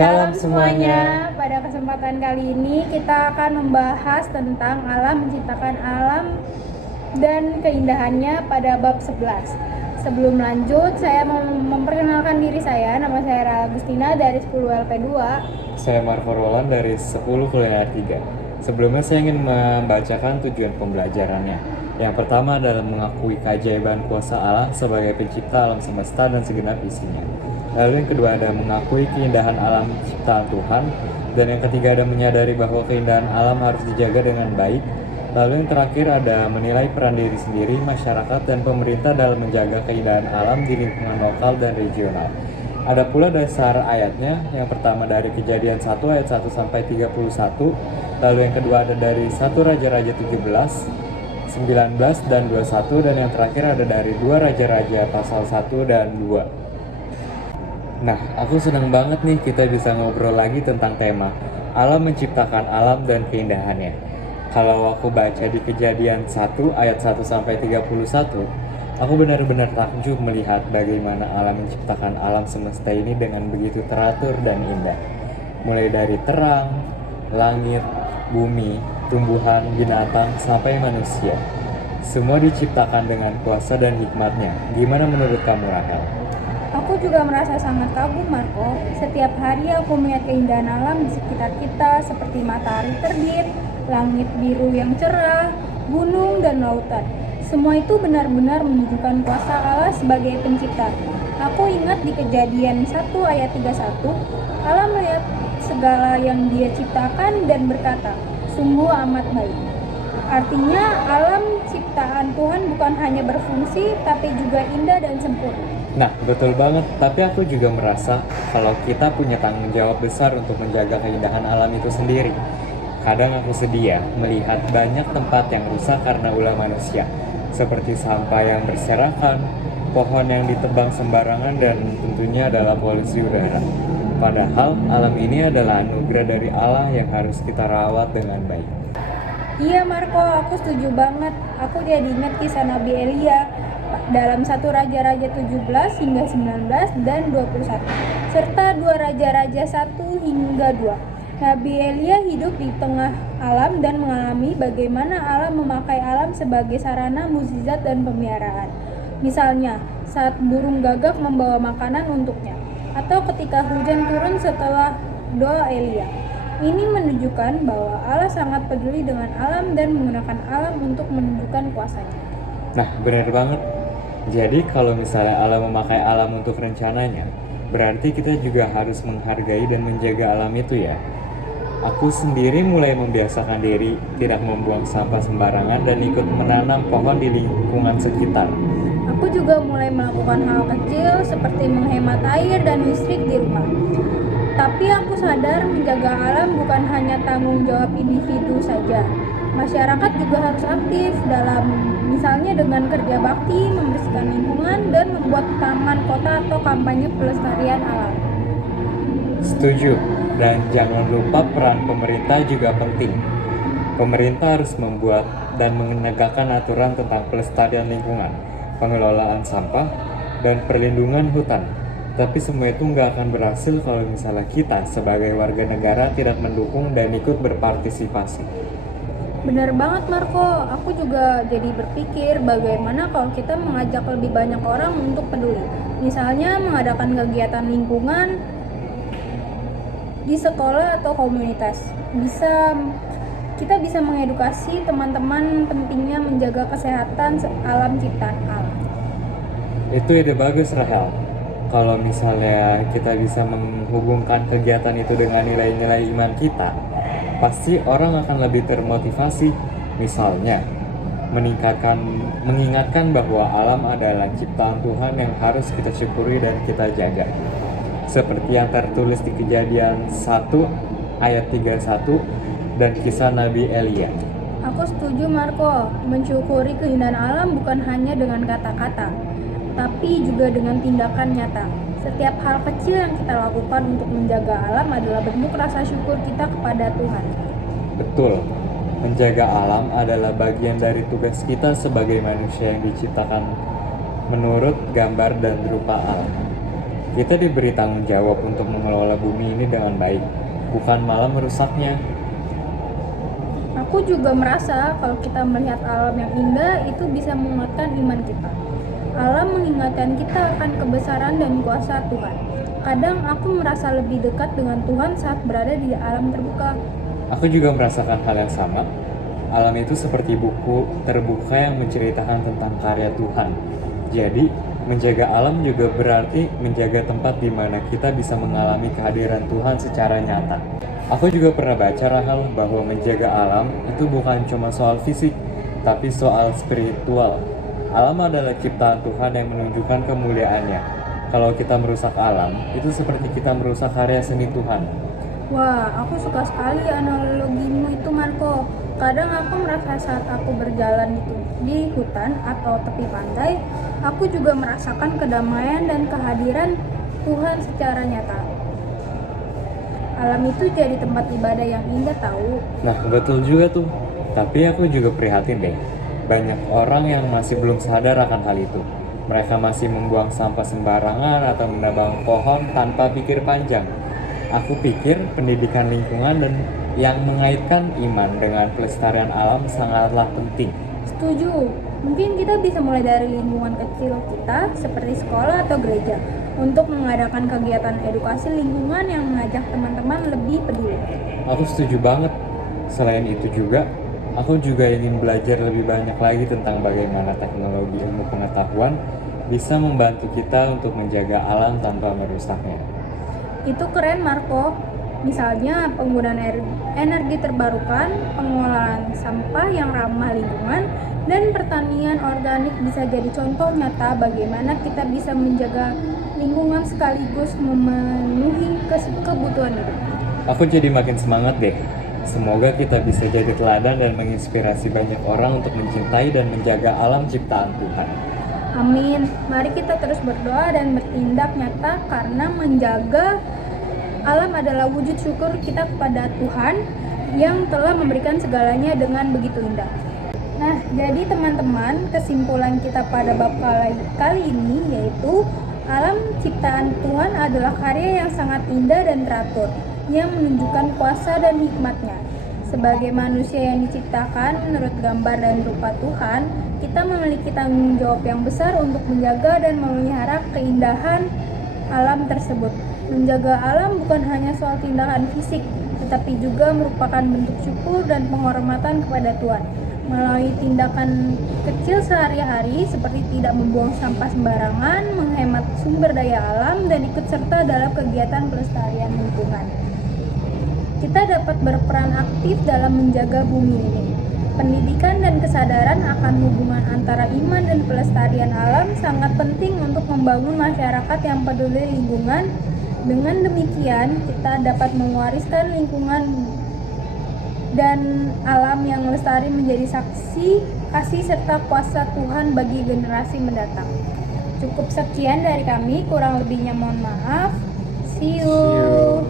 Shalom semuanya. Pada kesempatan kali ini kita akan membahas tentang alam, menciptakan alam dan keindahannya pada bab 11. Sebelum lanjut, saya mau memperkenalkan diri saya. Nama saya Rala Agustina dari 10 LP2. Saya Marco Roland dari 10 Kuliah 3. Sebelumnya saya ingin membacakan tujuan pembelajarannya. Yang pertama adalah mengakui keajaiban kuasa Allah sebagai pencipta alam semesta dan segenap isinya. Lalu yang kedua ada mengakui keindahan alam ciptaan Tuhan. Dan yang ketiga ada menyadari bahwa keindahan alam harus dijaga dengan baik. Lalu yang terakhir ada menilai peran diri sendiri, masyarakat, dan pemerintah dalam menjaga keindahan alam di lingkungan lokal dan regional. Ada pula dasar ayatnya, yang pertama dari Kejadian 1 ayat 1 sampai 31, lalu yang kedua ada dari 1 Raja-Raja 17, 19 dan 21, dan yang terakhir ada dari 2 Raja-Raja pasal 1 dan 2. Nah, aku senang banget nih kita bisa ngobrol lagi tentang tema Allah menciptakan alam dan keindahannya. Kalau aku baca di Kejadian 1 ayat 1 sampai 31, aku benar-benar takjub melihat bagaimana Allah menciptakan alam semesta ini dengan begitu teratur dan indah. Mulai dari terang, langit, bumi, tumbuhan, binatang, sampai manusia. Semua diciptakan dengan kuasa dan hikmatnya. Gimana menurut kamu, Rahel? Aku juga merasa sangat kagum, Marco. Setiap hari aku melihat keindahan alam di sekitar kita seperti matahari terbit, langit biru yang cerah, gunung dan lautan. Semua itu benar-benar menunjukkan kuasa Allah sebagai pencipta. Aku ingat di Kejadian 1 ayat 31, Allah melihat segala yang Dia ciptakan dan berkata, "Sungguh amat baik." Artinya alam ciptaan Tuhan bukan hanya berfungsi, tapi juga indah dan sempurna. Nah, betul banget. Tapi aku juga merasa kalau kita punya tanggung jawab besar untuk menjaga keindahan alam itu sendiri. Kadang aku sedih ya melihat banyak tempat yang rusak karena ulah manusia, seperti sampah yang berserakan, pohon yang ditebang sembarangan, dan tentunya adalah polusi udara. Padahal alam ini adalah anugerah dari Allah yang harus kita rawat dengan baik. Iya Marco, aku setuju banget. Aku jadi ingat kisah Nabi Elia dalam 1 Raja-Raja 17 hingga 19 dan 21, serta 2 Raja-Raja 1 hingga 2. Nabi Elia hidup di tengah alam dan mengalami bagaimana Allah memakai alam sebagai sarana mukjizat dan pemeliharaan. Misalnya, saat burung gagak membawa makanan untuknya, atau ketika hujan turun setelah doa Elia. Ini menunjukkan bahwa Allah sangat peduli dengan alam dan menggunakan alam untuk menunjukkan kuasanya. Nah, benar banget. Jadi kalau misalnya Allah memakai alam untuk rencananya, berarti kita juga harus menghargai dan menjaga alam itu ya. Aku sendiri mulai membiasakan diri tidak membuang sampah sembarangan dan ikut menanam pohon di lingkungan sekitar. Aku juga mulai melakukan hal kecil seperti menghemat air dan listrik di rumah. Tapi aku sadar menjaga alam bukan hanya tanggung jawab individu saja. Masyarakat juga harus aktif dalam misalnya dengan kerja bakti, membersihkan lingkungan, dan membuat taman kota atau kampanye pelestarian alam. Setuju, dan jangan lupa peran pemerintah juga penting. Pemerintah harus membuat dan menegakkan aturan tentang pelestarian lingkungan, pengelolaan sampah, dan perlindungan hutan. Tapi semua itu nggak akan berhasil kalau misalnya kita sebagai warga negara tidak mendukung dan ikut berpartisipasi. Benar banget Marco, aku juga jadi berpikir bagaimana kalau kita mengajak lebih banyak orang untuk peduli. Misalnya mengadakan kegiatan lingkungan di sekolah atau komunitas. Kita bisa mengedukasi teman-teman pentingnya menjaga kesehatan alam ciptaan Allah. Itu ide bagus, Rahel. Kalau misalnya kita bisa menghubungkan kegiatan itu dengan nilai-nilai iman kita, pasti orang akan lebih termotivasi. Misalnya, mengingatkan bahwa alam adalah ciptaan Tuhan yang harus kita syukuri dan kita jaga. Seperti yang tertulis di Kejadian 1 ayat 31 dan kisah Nabi Elia. Aku setuju Marco, mensyukuri keindahan alam bukan hanya dengan kata-kata, tapi juga dengan tindakan nyata. Setiap hal kecil yang kita lakukan untuk menjaga alam adalah bentuk rasa syukur kita kepada Tuhan. Betul, menjaga alam adalah bagian dari tugas kita sebagai manusia yang diciptakan menurut gambar dan rupa Allah. Kita diberi tanggung jawab untuk mengelola bumi ini dengan baik, bukan malah merusaknya. Aku juga merasa kalau kita melihat alam yang indah itu bisa menguatkan iman kita. Alam mengingatkan kita akan kebesaran dan kuasa Tuhan. Kadang aku merasa lebih dekat dengan Tuhan saat berada di alam terbuka. Aku juga merasakan hal yang sama. Alam itu seperti buku terbuka yang menceritakan tentang karya Tuhan. Jadi, menjaga alam juga berarti menjaga tempat di mana kita bisa mengalami kehadiran Tuhan secara nyata. Aku juga pernah baca, Rahel, bahwa menjaga alam itu bukan cuma soal fisik, tapi soal spiritual. Alam adalah ciptaan Tuhan yang menunjukkan kemuliaannya. Kalau kita merusak alam, itu seperti kita merusak karya seni Tuhan. Wah, aku suka sekali analogimu itu, Marco. Kadang aku merasa saat aku berjalan di hutan atau tepi pantai, aku juga merasakan kedamaian dan kehadiran Tuhan secara nyata. Alam itu jadi tempat ibadah yang indah tahu. Nah, betul juga tuh. Tapi aku juga prihatin deh. Banyak orang yang masih belum sadar akan hal itu. Mereka masih membuang sampah sembarangan atau menebang pohon tanpa pikir panjang. Aku pikir pendidikan lingkungan dan yang mengaitkan iman dengan pelestarian alam sangatlah penting. Setuju. Mungkin kita bisa mulai dari lingkungan kecil kita seperti sekolah atau gereja untuk mengadakan kegiatan edukasi lingkungan yang mengajak teman-teman lebih peduli. Aku setuju banget. Selain itu juga, aku juga ingin belajar lebih banyak lagi tentang bagaimana teknologi ilmu pengetahuan bisa membantu kita untuk menjaga alam tanpa merusaknya. Itu keren, Marco. Misalnya penggunaan energi terbarukan, pengolahan sampah yang ramah lingkungan, dan pertanian organik bisa jadi contoh nyata bagaimana kita bisa menjaga lingkungan sekaligus memenuhi kebutuhan hidup. Aku jadi makin semangat deh. Semoga kita bisa jadi teladan dan menginspirasi banyak orang untuk mencintai dan menjaga alam ciptaan Tuhan. Amin. Mari kita terus berdoa dan bertindak nyata karena menjaga alam adalah wujud syukur kita kepada Tuhan yang telah memberikan segalanya dengan begitu indah. Nah, jadi teman-teman, kesimpulan kita pada bab kali ini yaitu alam ciptaan Tuhan adalah karya yang sangat indah dan teratur, yang menunjukkan kuasa dan hikmat-Nya. Sebagai manusia yang diciptakan menurut gambar dan rupa Tuhan, kita memiliki tanggung jawab yang besar untuk menjaga dan memelihara keindahan alam tersebut. Menjaga alam bukan hanya soal tindakan fisik, tetapi juga merupakan bentuk syukur dan penghormatan kepada Tuhan. Melalui tindakan kecil sehari-hari seperti tidak membuang sampah sembarangan, menghemat sumber daya alam, dan ikut serta dalam kegiatan pelestarian lingkungan, kita dapat berperan aktif dalam menjaga bumi ini. Pendidikan dan kesadaran akan hubungan antara iman dan pelestarian alam sangat penting untuk membangun masyarakat yang peduli lingkungan. Dengan demikian, kita dapat mewariskan lingkungan dan alam yang lestari menjadi saksi kasih serta kuasa Tuhan bagi generasi mendatang. Cukup sekian dari kami, kurang lebihnya mohon maaf. See you.